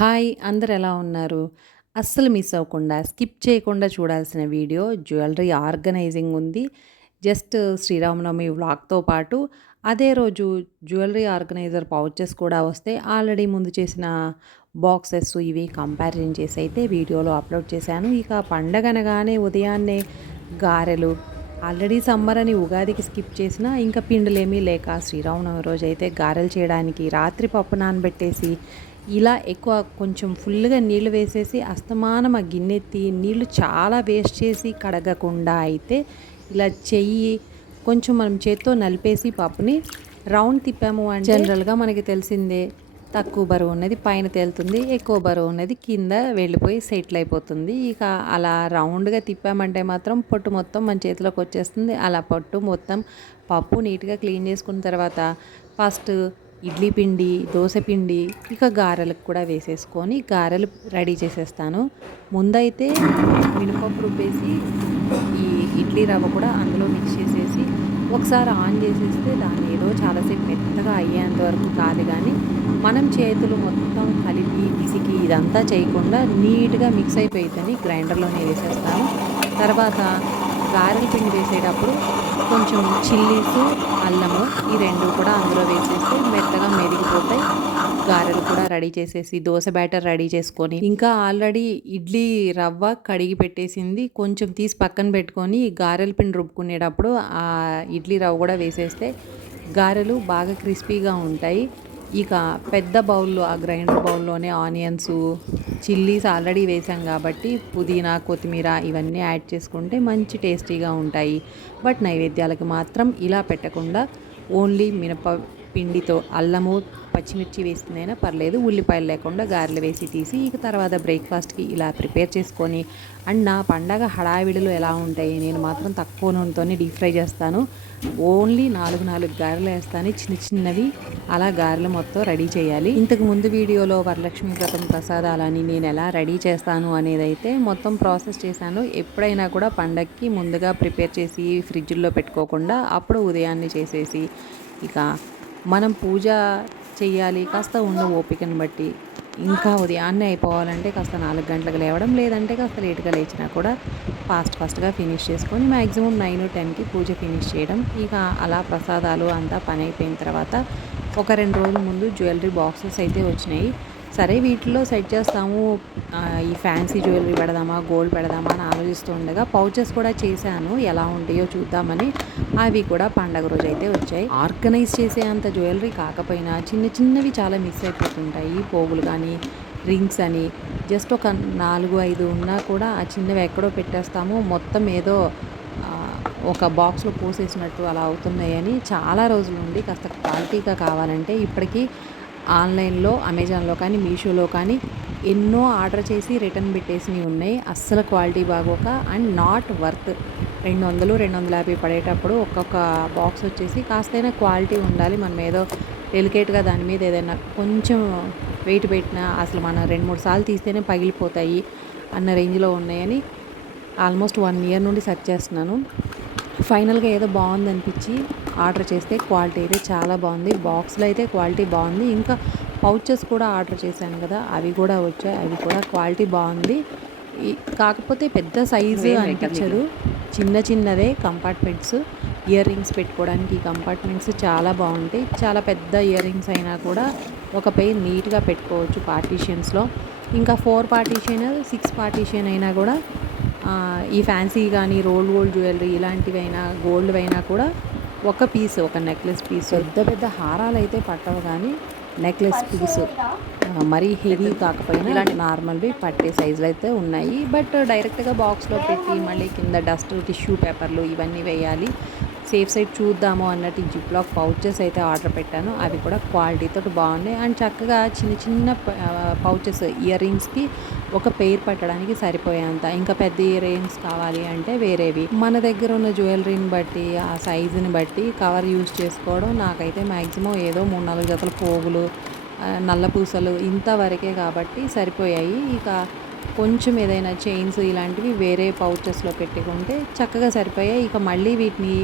Hi! అందరూ ఎలా ఉన్నారు? అస్సలు మిస్ అవ్వకుండా, స్కిప్ చేయకుండా చూడాల్సిన వీడియో జ్యువెలరీ ఆర్గనైజింగ్ ఉంది. జస్ట్ శ్రీరామనవమి వ్లాగ్‌తో పాటు అదే రోజు జ్యువెలరీ ఆర్గనైజర్ పౌచెస్ కూడా వస్తే ఆల్రెడీ ముందు చేసిన బాక్సెస్ ఇవి కంపారిజన్ చేసి అయితే వీడియోలో అప్లోడ్ చేశాను. ఇక పండగనగానే ఉదయాన్నే గారెలు ఆల్రెడీ సమ్మర్ అని ఉగాదికి స్కిప్ చేసినా ఇంకా పిండిలేమీ లేక శ్రీరామనవమి రోజైతే గారెలు చేయడానికి రాత్రి పప్పు నానబెట్టేసి ఇలా ఎక్కువ కొంచెం ఫుల్‌గా నీళ్లు వేసేసి అస్తమానం ఆ గిన్నెత్తి నీళ్లు చాలా వేస్ట్ చేసి కడగకుండా అయితే ఇలా చెయ్యి కొంచెం మనం చేత్తో నలిపేసి పప్పుని రౌండ్ తిప్పాము అంటే జనరల్‌గా మనకి తెలిసిందే తక్కువ బరువు ఉన్నది పైన తేలుతుంది. ఎక్కువ బరువు ఉన్నది కింద వెళ్ళిపోయి సెటిల్ అయిపోతుంది. ఇక అలా రౌండ్‌గా తిప్పామంటే మాత్రం పొట్టు మొత్తం మన చేతిలోకి వచ్చేస్తుంది. అలా పొట్టు మొత్తం పప్పు నీట్‌గా క్లీన్ చేసుకున్న తర్వాత ఫస్ట్ ఇడ్లీ పిండి, దోస పిండి, ఇక గారెలకు కూడా వేసేసుకొని గారెలు రెడీ చేసేస్తాను. ముందైతే మినపప్పు రుబ్బేసి ఈ ఇడ్లీ రవ్వ కూడా అందులో మిక్స్ చేసేసి ఒకసారి ఆన్ చేసేస్తే దాన్ని ఏదో చాలాసేపు మెత్తగా అయ్యేంత వరకు కాదు కానీ మనం చేతులు మొత్తం కలిపి పిసికి ఇదంతా చేయకుండా నీట్‌గా మిక్స్ అయిపోయిద్దని గ్రైండర్‌లోనే వేసేస్తాను. తర్వాత గారెల పిండి వేసేటప్పుడు కొంచెం చిల్లీసు, అల్లము ఈ 2 కూడా అందులో వేసేస్తే మెత్తగా మెదిగిపోతాయి. గారెలు కూడా రెడీ చేసేసి దోస బ్యాటర్ రెడీ చేసుకొని ఇంకా ఆల్రెడీ ఇడ్లీ రవ్వ కడిగి పెట్టేసింది. కొంచెం తీసి పక్కన పెట్టుకొని గారెల పిండి రుబ్బుకునేటప్పుడు ఆ ఇడ్లీ రవ్వ కూడా వేసేస్తే గారెలు బాగా క్రిస్పీగా ఉంటాయి. ఇక పెద్ద బౌల్‌లో ఆ గ్రైండర్ బౌల్‌లోనే ఆనియన్సు, చిల్లీస్ ఆల్రెడీ వేసాం కాబట్టి పుదీనా, కొత్తిమీర ఇవన్నీ యాడ్ చేసుకుంటే మంచి టేస్టీగా ఉంటాయి. బట్ నైవేద్యాలకు మాత్రం ఇలా పెట్టకుండా ఓన్లీ పిండితో అల్లము, పచ్చిమిర్చి వేసిందైనా పర్లేదు. ఉల్లిపాయలు లేకుండా గారెలు వేసి తీసి ఇక తర్వాత బ్రేక్‌ఫాస్ట్‌కి ఇలా ప్రిపేర్ చేసుకొని అండ్ నా పండగ హడావిడిలో ఎలా ఉంటాయి నేను మాత్రం తక్కువ నూనెతోనే డీప్ ఫ్రై చేస్తాను. ఓన్లీ 4 గారెలు వేస్తాను చిన్న చిన్నవి. అలా గారెలు మొత్తం రెడీ చేయాలి. ఇంతకు ముందు వీడియోలో వరలక్ష్మి వ్రతం ప్రసాదాలని నేను ఎలా రెడీ చేస్తాను అనేదైతే మొత్తం ప్రాసెస్ చేశాను. ఎప్పుడైనా కూడా పండగకి ముందుగా ప్రిపేర్ చేసి ఫ్రిడ్జ్‌లో పెట్టుకోకుండా అప్పుడు ఉదయాన్నే చేసేసి ఇక మనం పూజ చెయ్యాలి కాస్త ఉన్న ఓపికను బట్టి ఇంకా ఉదయాన్నే అయిపోవాలంటే కాస్త 4 గంటలకు లేవడం లేదంటే కాస్త లేట్‌గా లేచినా కూడా ఫాస్ట్‌గా ఫినిష్ చేసుకొని మ్యాక్సిమం 9, 10కి పూజ ఫినిష్ చేయడం. ఇక అలా ప్రసాదాలు అంతా పని అయిపోయిన తర్వాత ఒక 2 రోజుల ముందు జ్యువెలరీ బాక్సెస్ అయితే వచ్చినాయి. సరే వీటిలో సెట్ చేస్తాము. ఈ ఫ్యాన్సీ జ్యువెలరీ పెడదామా, గోల్డ్ పెడదామా అని ఆలోచిస్తూ ఉండగా పౌచెస్ కూడా చేశాను. ఎలా ఉంటాయో చూద్దామని. అవి కూడా పండగ రోజైతే వచ్చాయి. ఆర్గనైజ్ చేసే అంత జ్యువెలరీ కాకపోయినా చిన్న చిన్నవి చాలా మిస్ అయిపోతుంటాయి. పోగులు కానీ, రింగ్స్ అని జస్ట్ ఒక 4, 5 ఉన్నా కూడా ఆ చిన్నవి ఎక్కడో పెట్టేస్తాము. మొత్తం ఏదో ఒక బాక్స్‌లో పోసేసినట్టు అలా అవుతున్నాయని చాలా రోజుల నుండి కాస్త క్వాలిటీగా కావాలంటే ఇప్పటికీ ఆన్లైన్‌లో అమెజాన్‌లో కానీ, మీషోలో కానీ ఎన్నో ఆర్డర్ చేసి రిటర్న్ పెట్టేసినవి ఉన్నాయి. అస్సలు క్వాలిటీ బాగోక అండ్ నాట్ వర్త్ 200, 250 పడేటప్పుడు ఒక్కొక్క బాక్స్ వచ్చేసి కాస్తైనా క్వాలిటీ ఉండాలి. మనం ఏదో డెలికేట్‌గా దాని మీద ఏదైనా కొంచెం వెయిట్ పెట్టినా అసలు మనం 2, 3 సార్లు తీస్తేనే పగిలిపోతాయి అన్న రేంజ్‌లో ఉన్నాయని ఆల్మోస్ట్ 1 ఇయర్ నుండి సెర్చ్ చేస్తున్నాను. ఫైనల్‌గా ఏదో బాగుందనిపించి ఆర్డర్ చేస్తే క్వాలిటీ అయితే చాలా బాగుంది. బాక్స్‌లో అయితే క్వాలిటీ బాగుంది. ఇంకా పౌచెస్ కూడా ఆర్డర్ చేశాను కదా! అవి కూడా వచ్చాయి. అవి కూడా క్వాలిటీ బాగుంది. ఈ కాకపోతే పెద్ద సైజు అనిపించదు. చిన్న చిన్నదే కంపార్ట్మెంట్స్. ఇయర్ రింగ్స్ పెట్టుకోవడానికి ఈ కంపార్ట్మెంట్స్ చాలా బాగుంటాయి. చాలా పెద్ద ఇయర్ రింగ్స్ అయినా కూడా ఒక పెయిర్ నీట్‌గా పెట్టుకోవచ్చు పార్టీషన్స్‌లో. ఇంకా 4 పార్టీషన్, 6 పార్టీషన్ అయినా కూడా ఈ ఫ్యాన్సీ కానీ గోల్డ్ జ్యువెలరీ ఇలాంటివైనా గోల్డ్‌వైనా కూడా ఒక పీస్ ఒక నెక్లెస్ పీస్ పెద్ద హారాలైతే పట్టవు కానీ నెక్లెస్ పీస్ మరీ హెవీ కాకపోయినా ఇలాంటి నార్మల్వి పట్టే సైజులు అయితే ఉన్నాయి. బట్ డైరెక్ట్‌గా బాక్స్‌లో పెట్టి మళ్ళీ కింద డస్ట్ టిష్యూ పేపర్లు ఇవన్నీ వేయాలి. సేఫ్ సైడ్ చూద్దాము అన్నట్టు జిప్లాక్ పౌచెస్ అయితే ఆర్డర్ పెట్టాను. అవి కూడా క్వాలిటీతో బాగున్నాయి అండ్ చక్కగా చిన్న చిన్న పౌచెస్ ఇయర్ రింగ్స్కి ఒక పెయిర్ పట్టడానికి సరిపోయేంత. ఇంకా పెద్ద ఇయర్ రింగ్స్ కావాలి అంటే వేరేవి మన దగ్గర ఉన్న జ్యువెలరీని బట్టి ఆ సైజుని బట్టి కవర్ యూజ్ చేసుకోవడం. నాకైతే మ్యాక్సిమం ఏదో 3, 4 జతల పోగులు, నల్ల పూసలు ఇంతవరకే కాబట్టి సరిపోయాయి. ఇక కొంచెం ఏదైనా చైన్స్ ఇలాంటివి వేరే పౌచెస్లో పెట్టుకుంటే చక్కగా సరిపోయాయి. ఇక మళ్ళీ వీటిని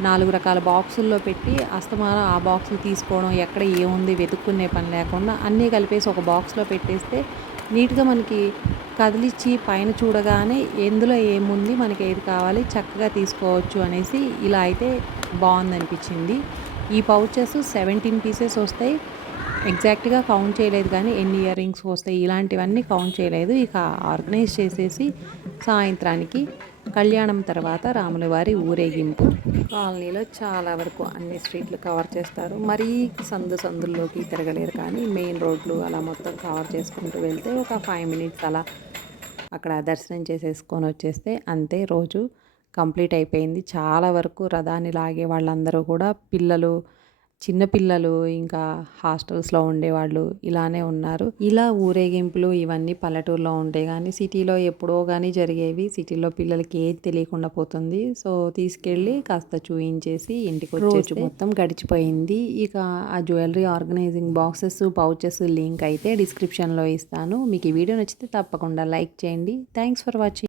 4 రకాల బాక్సుల్లో పెట్టి అస్తమానం ఆ బాక్సులు తీసుకోవడం, ఎక్కడ ఏముంది వెతుక్కునే పని లేకుండా అన్నీ కలిపేసి ఒక బాక్స్‌లో పెట్టేస్తే నీట్‌గా మనకి కదిలిచ్చి పైన చూడగానే ఎందులో ఏముంది, మనకి ఏది కావాలి చక్కగా తీసుకోవచ్చు అనేసి ఇలా అయితే బావుందనిపించింది. ఈ పౌచెస్ 17 పీసెస్ వస్తాయి. ఎగ్జాక్ట్‌గా కౌంట్ చేయలేదు కానీ ఎన్ని ఇయర్ రింగ్స్ వస్తాయి ఇలాంటివన్నీ కౌంట్ చేయలేదు. ఇక ఆర్గనైజ్ చేసేసి సాయంత్రానికి కళ్యాణం తర్వాత రాముల వారి ఊరేగింపు. కాలనీలో చాలా వరకు అన్ని స్ట్రీట్లు కవర్ చేస్తారు. మరీ సందుల్లోకి తిరగలేరు కానీ మెయిన్ రోడ్లు అలా మొత్తం కవర్ చేసుకుంటూ వెళ్తే ఒక 5 మినిట్స్ అలా అక్కడ దర్శనం చేసేసుకొని వచ్చేస్తే అంతే రోజు కంప్లీట్ అయిపోయింది. చాలా వరకు రథాన్ని లాగే వాళ్ళందరూ కూడా పిల్లలు, చిన్న పిల్లలు, ఇంకా హాస్టల్స్‌లో ఉండేవాళ్ళు ఇలానే ఉన్నారు. ఇలా ఊరేగింపులు ఇవన్నీ పల్లెటూరులో ఉంటాయి గానీ, సిటీలో ఎప్పుడో గానీ జరిగేవి. సిటీలో పిల్లలకి ఏది తెలియకుండా పోతుంది. సో, తీసుకెళ్ళి కాస్త చూయించేసి ఇంటికొచ్చేస్తే రోజు మొత్తం గడిచిపోయింది. ఇక ఆ jewellery organising boxes, pouches link అయితే డిస్క్రిప్షన్‌లో ఇస్తాను. మీకు ఈ వీడియో నచ్చితే తప్పకుండా లైక్ చేయండి. Thanks for watching.